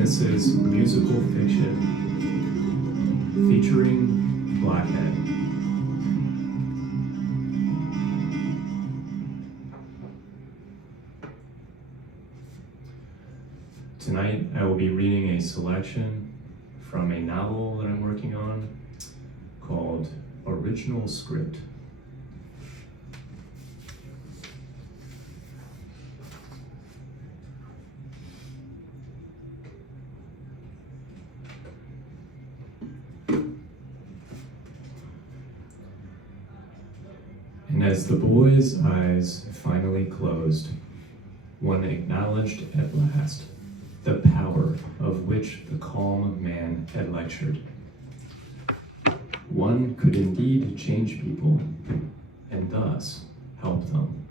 This is musical fiction featuring Blockhead. Tonight I will be reading a selection from a novel that I'm working on called Original Script. And as the boy's eyes finally closed, one acknowledged at last the power of which the calm man had lectured. One could indeed change people, and thus help them.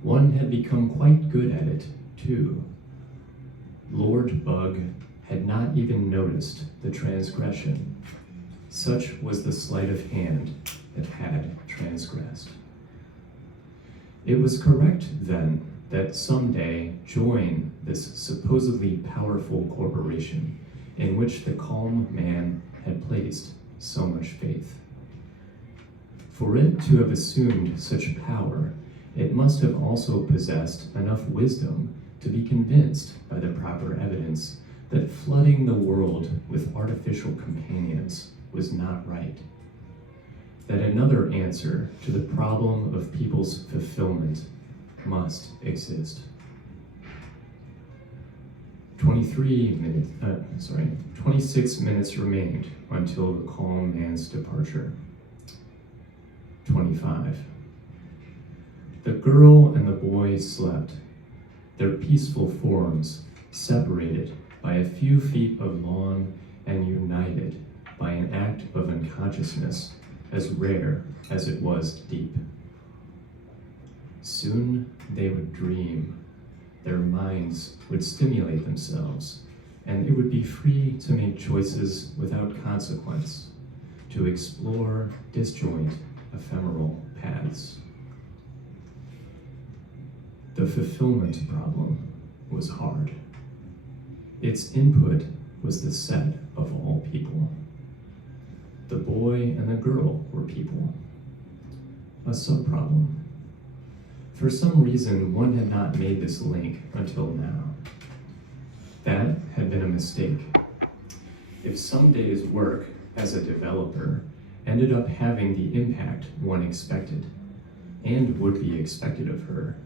One had become quite good at it, too. Lord Bug had not even noticed the transgression. Such was the sleight of hand that had transgressed. It was correct, then, that someday join this supposedly powerful corporation in which the calm man had placed so much faith. For it to have assumed such power, it must have also possessed enough wisdom to be convinced by the proper evidence that flooding the world with artificial companions was not right. That another answer to the problem of people's fulfillment must exist. 26 minutes remained until the calm man's departure. 25. The girl and the boy slept, their peaceful forms separated by a few feet of lawn and united by an act of unconsciousness as rare as it was deep. Soon they would dream, their minds would stimulate themselves, and it would be free to make choices without consequence, to explore disjoint, ephemeral paths. The fulfillment problem was hard. Its input was the set of all people. The boy and the girl were people. A subproblem. For some reason, one had not made this link until now. That had been a mistake. If some day's work as a developer ended up having the impact one expected, and would be expected of her,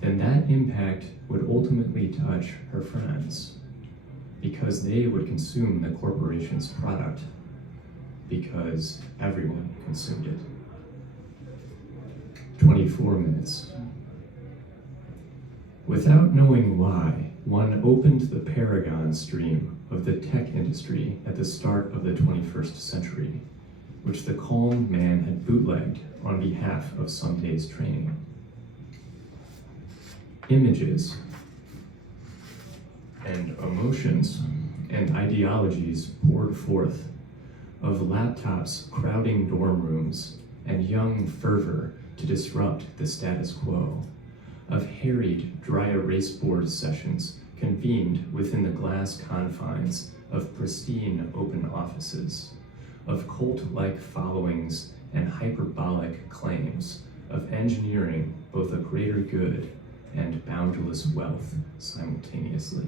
then that impact would ultimately touch her friends, because they would consume the corporation's product, because everyone consumed it. 24 minutes. Without knowing why, one opened the paragon stream of the tech industry at the start of the 21st century, which the calm man had bootlegged on behalf of some day's training. Images and emotions and ideologies poured forth of laptops crowding dorm rooms and young fervor to disrupt the status quo, of harried dry erase board sessions convened within the glass confines of pristine open offices, of cult-like followings and hyperbolic claims of engineering both a greater good and boundless wealth simultaneously.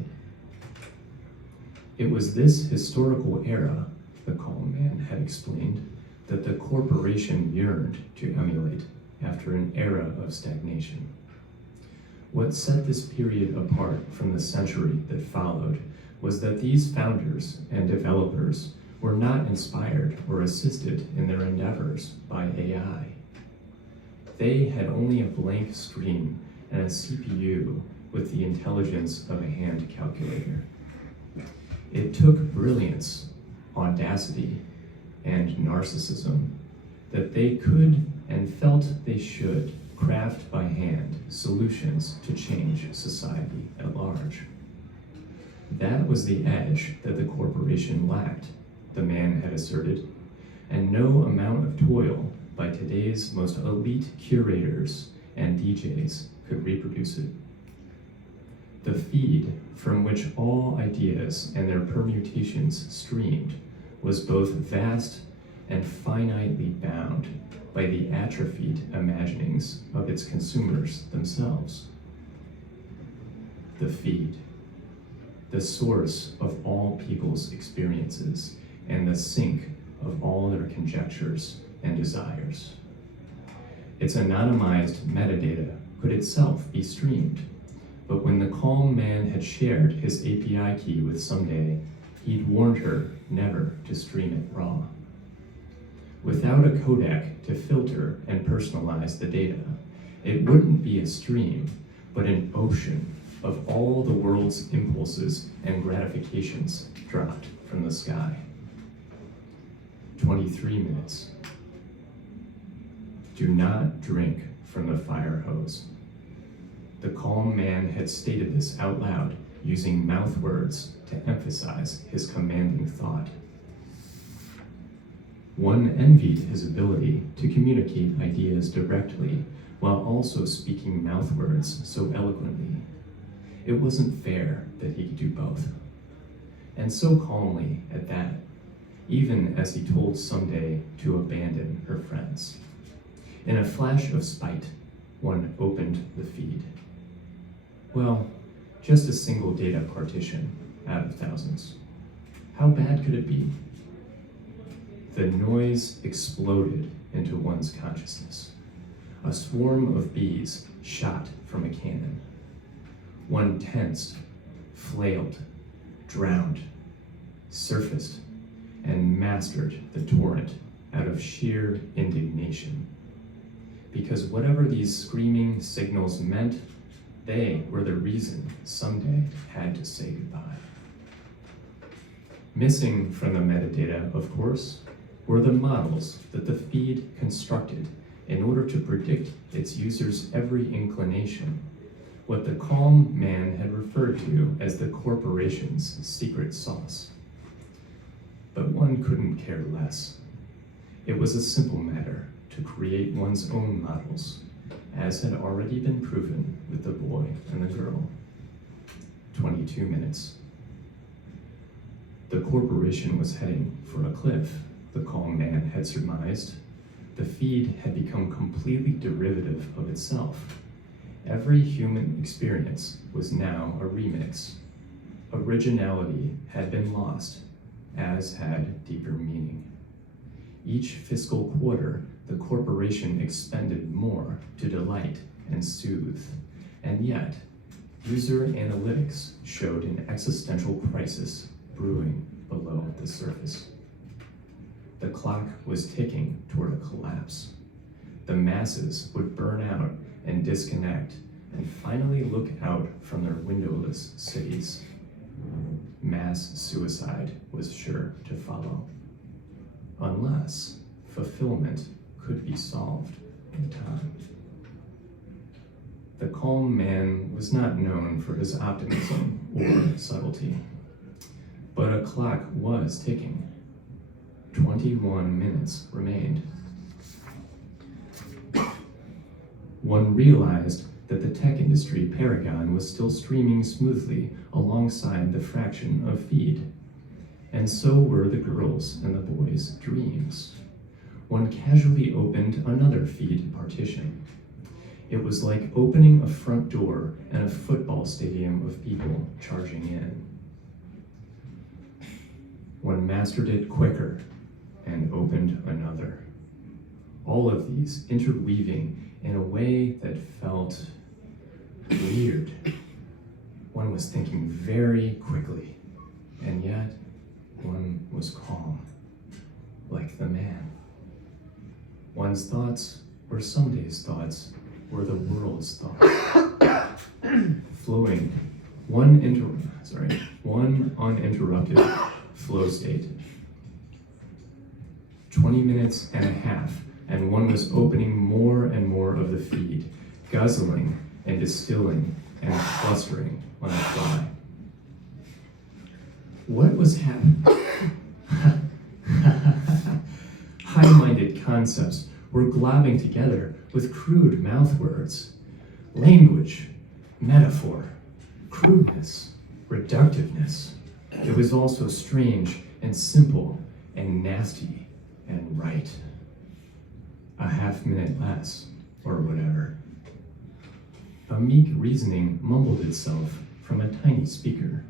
It was this historical era, the calm man had explained, that the corporation yearned to emulate after an era of stagnation. What set this period apart from the century that followed was that these founders and developers were not inspired or assisted in their endeavors by AI. They had only a blank screen and a CPU with the intelligence of a hand calculator. It took brilliance, audacity, and narcissism that they could and felt they should craft by hand solutions to change society at large. That was the edge that the corporation corporation lacked, the man had asserted, and no amount of toil by today's most elite curators and DJs could reproduce it. The feed from which all ideas and their permutations streamed was both vast and finitely bound by the atrophied imaginings of its consumers themselves. The feed, the source of all people's experiences and the sink of all their conjectures and desires. Its anonymized metadata could itself be streamed, but when the calm man had shared his API key with Someday, he'd warned her never to stream it raw. Without a codec to filter and personalize the data, it wouldn't be a stream, but an ocean of all the world's impulses and gratifications dropped from the sky. 23 minutes. Do not drink from the fire hose. The calm man had stated this out loud, using mouth words to emphasize his commanding thought. One envied his ability to communicate ideas directly while also speaking mouth words so eloquently. It wasn't fair that he could do both. And so calmly at that, even as he told Someday to abandon her friends. In a flash of spite, one opened the feed. Well, just a single data partition out of thousands. How bad could it be? The noise exploded into one's consciousness. A swarm of bees shot from a cannon. One tensed, flailed, drowned, surfaced, and mastered the torrent out of sheer indignation. Because whatever these screaming signals meant, they were the reason Someday had to say goodbye. Missing from the metadata, of course, were the models that the feed constructed in order to predict its users' every inclination, what the calm man had referred to as the corporation's secret sauce. But one couldn't care less. It was a simple matter to create one's own models, as had already been proven with the boy and the girl. 22 minutes. The corporation was heading for a cliff, the calm man had surmised. The feed had become completely derivative of itself. Every human experience was now a remix. Originality had been lost, as had deeper meaning. Each fiscal quarter, the corporation expended more to delight and soothe, and yet, user analytics showed an existential crisis brewing below the surface. The clock was ticking toward a collapse. The masses would burn out and disconnect and finally look out from their windowless cities. Mass suicide was sure to follow, unless fulfillment could be solved in time. The calm man was not known for his optimism or subtlety, but a clock was ticking. 21 minutes remained. One realized that the tech industry paragon was still streaming smoothly alongside the fraction of feed, and so were the girls' and the boys' dreams. One casually opened another feed partition. It was like opening a front door and a football stadium of people charging in. One mastered it quicker and opened another. All of these interweaving in a way that felt weird. One was thinking very quickly, and yet one was calm, like the man. One's thoughts were Someday's thoughts, were the world's thoughts. Flowing, one uninterrupted flow state. 20 minutes and a half, and one was opening more and more of the feed, guzzling and distilling and clustering on the fly. What was happening? slobbing together with crude mouthwords. Language, metaphor, crudeness, reductiveness. It was also strange and simple and nasty and right. A half-minute less, or whatever. A meek reasoning mumbled itself from a tiny speaker.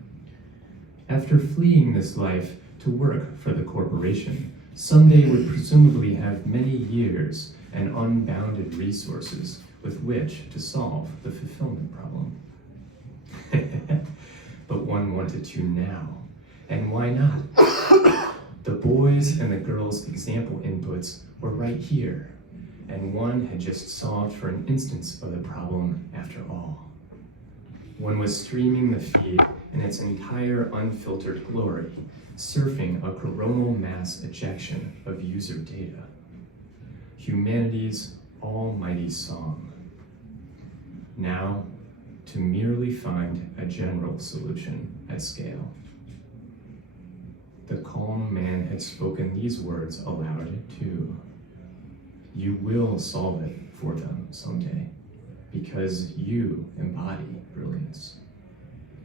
After fleeing this life to work for the corporation, someday would presumably have many years and unbounded resources with which to solve the fulfillment problem. But one wanted to now, and why not? The boys and the girls' example inputs were right here, and one had just solved for an instance of the problem after all. One was streaming the feed in its entire unfiltered glory, surfing a coronal mass ejection of user data. Humanity's almighty song. Now, to merely find a general solution at scale. The calm man had spoken these words aloud too. You will solve it for them someday, because you embody brilliance.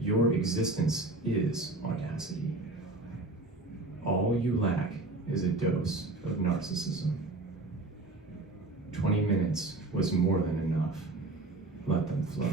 Your existence is audacity. All you lack is a dose of narcissism. 20 minutes was more than enough. Let them flow.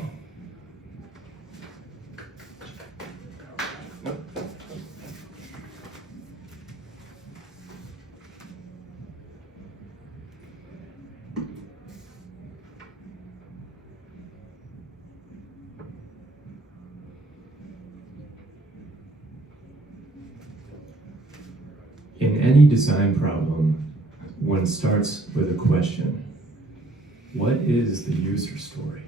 In any design problem, one starts with a question. What is the user story?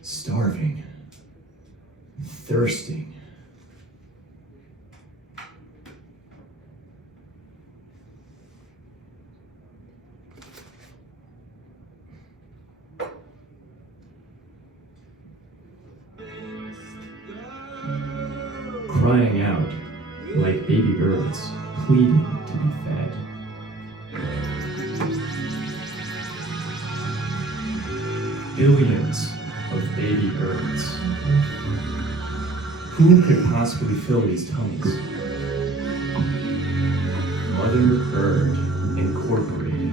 Starving, thirsting, crying out like baby birds, pleading to be fed. Billions of baby birds. Who could possibly fill these tummies? Mother Bird Incorporated.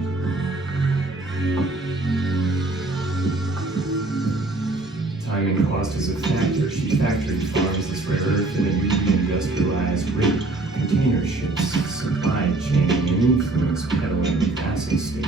Time and cost is a factor. She factory farms this rare earth in a newly industrialized rate. Container ships, supply chain, and influence peddling the passing state.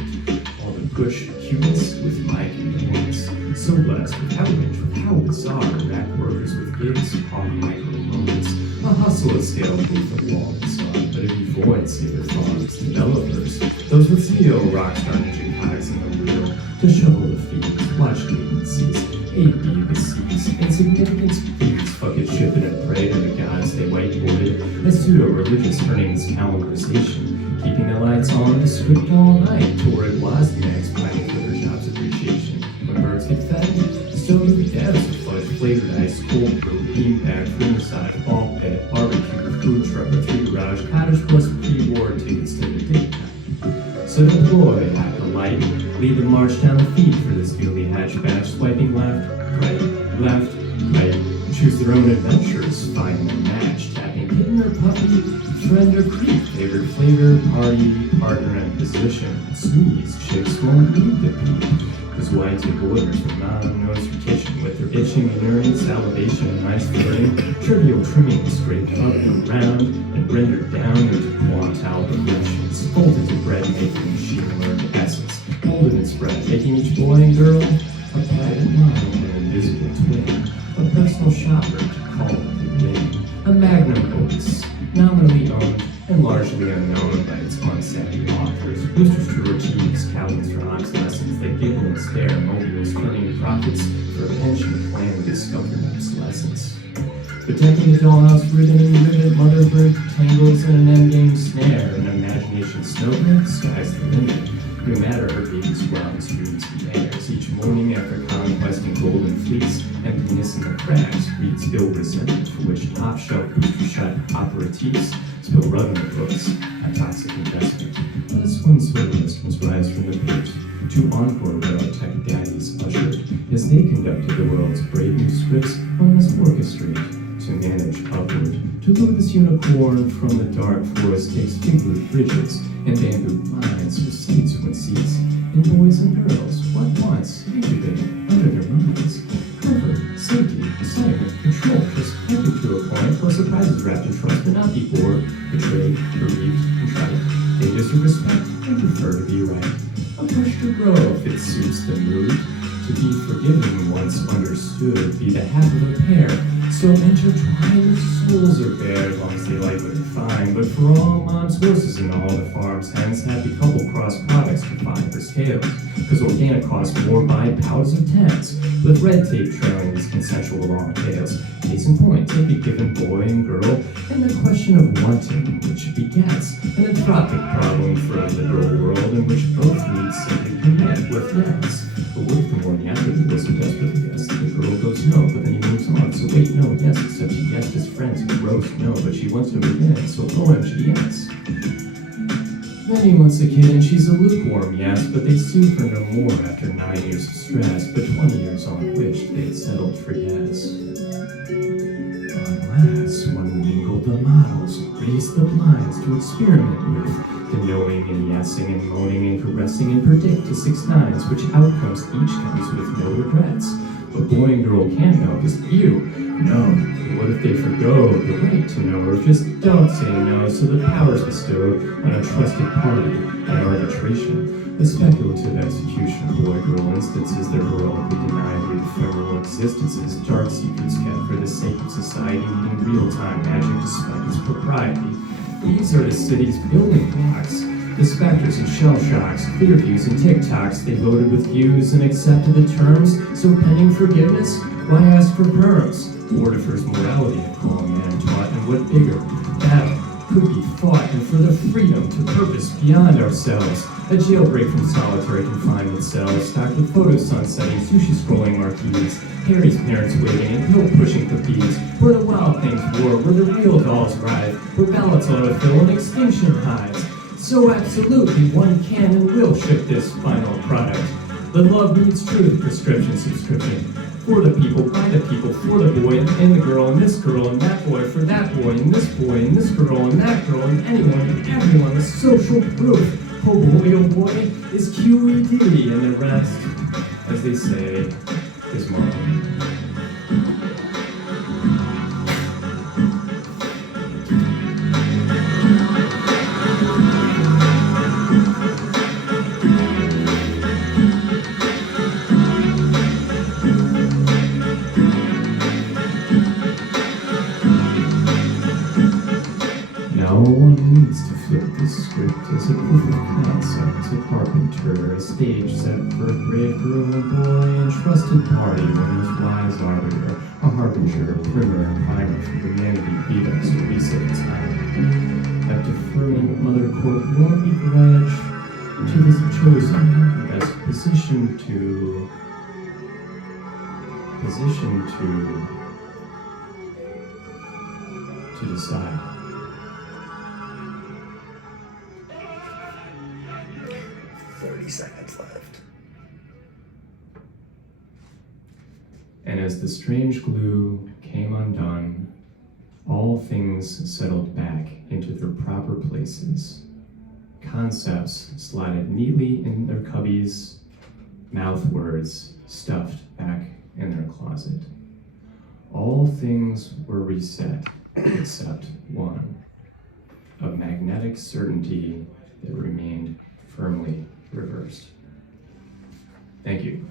All the push cubits with my components. So blessed with outrage, with how bizarre. Rack workers with gigs, hard micro moments. A hustle at scale beneath the wall facade. But if you void saber farms, developers, those with CEO rockstar ninja cogs in the wheel, to shovel the fields, watch latencies, AB the seas, insignificant fees, fuck it, ship it and pray to the gods they whiteboarded, a pseudo-religious earnings calendarization, keeping the lights on, the script all night, torrid Wozniak's planning for their jobs appreciation. When birds get fed, so do the devs with fudge flavored ice, cold brew, beanbag, ringside, ball pit, barbecue, food truck, a 3 garage, cottage plus pre-war tickets to the date night. So deploy, hack a light, lead the march down the feed for this newly hatched batch, swiping left, right, choose their own adventures, find their match, tapping kitten or puppy, friend or creep, favorite flavor, party, partner, and position. Soon these chicks won't need the peep. Cause Y2 borders when mom knows her kitchen with her itching, inuring, salivation, and nice flirting, trivial trimming scraped up and around and rendered down into quantile progressions, folded to bread-making machine-learned essence, molded and spread, making each boy and girl a private mind and invisible twin, a personal shopper to call the win, a magnum opus, nominally owned and largely unknown by its unsavvy authors, boosters to routines, calories for obsolescence that giggle and stare, mobiles turning profits for a pension plan discovered obsolescence. Protecting the dollhouse ridden and rivet, mother bird tangles in an endgame snare, an imagination snowman, sky's the limit. No matter her baby's wild streams and airs, each morning after conquesting golden fleece, emptiness in the cracks breeds ill resentment for which top shelf booster shut operatives, spill rum in the books, a toxic investment. Thus when soloists rise from the pit, to encore where our tech daddies ushered, as they conducted the world's brave new scripts, one must orchestrate to manage upward. To lure this unicorn from the dark forest takes fingered bridges and bamboo lines for seats when seats. And boys and girls, what wants incubate under their minds? Comfort, safety, excitement, control, just piping to a point, plus surprises wrapped in trust, but not be bored, betrayed, bereaved, contrite. They deserve respect and prefer to be right. A push to grow if it suits the mood. To be forgiven once understood, be the half of a pair. So intertwined, their souls are bare, as long as they like what they find. But for all mom's horses and all the farm's hens, happy couple cross products combined for scales. Cause organic costs more by powers of tens, with red tape trailing these consensual long tails. Case in point, take a given boy and girl, and the question of wanting, which begets an anthropic problem for a liberal world in which both needs simply commit with yes. But what if the morning after he goes so desperately yes, the girl goes no, but then he moves on. So wait, no, yes, except he asked his friends who grows no, but she wants to move in, so OMG, yes. Then he wants a kid and she's a lukewarm yes, but they sue for no more after 9 years of stress, but 20 years on which they'd settled for yes. Unless one mingled the models, raised the blinds to experiment with the knowing and yesing and moaning and caressing and predict to 6 nines which outcomes each comes with no regrets. But boy and girl can know, just you know. What if they forgo the right to know, or just don't say no, so the power's bestowed on a trusted party at arbitration? The speculative execution of boy-girl instances, their heroically denied the ephemeral existences, dark secrets kept for the sake of society needing real-time magic despite its propriety. These are the city's building blocks, the specters and shell shocks, clear views and TikToks. They voted with views and accepted the terms, so pending forgiveness, why ask for perms? Or defers morality and call man taught, and what bigger battle could be fought, and for the freedom to purpose beyond ourselves. A jailbreak from solitary confinement cells, stocked with photo sunsetting, sushi scrolling martinis, Harry's parents waiting, and pill pushing cookies, where the wild things war, where the real dolls ride, where ballots autofill and extinction hides. So absolutely, one can and will ship this final product. The love needs truth prescription subscription. For the people, by the people, for the boy, and the girl, and this girl, and that boy, for that boy, and this boy, and this girl, and that girl, and anyone, and everyone, the social proof. Oh boy, is QED, and the rest, as they say, is mine. One needs to flip the script as a proof of concept, a carpenter, a stage set for a brave girl and boy, and trusted party when there's wise arbiter, a harbinger, primer and primer from humanity beat us to reset time. That deferring mother court won't begrudge to this chosen best position to decide. 30 seconds left. And as the strange glue came undone, all things settled back into their proper places. Concepts slotted neatly in their cubbies, mouth words stuffed back in their closet. All things were reset, except one, of magnetic certainty that remained firmly reversed. Thank you.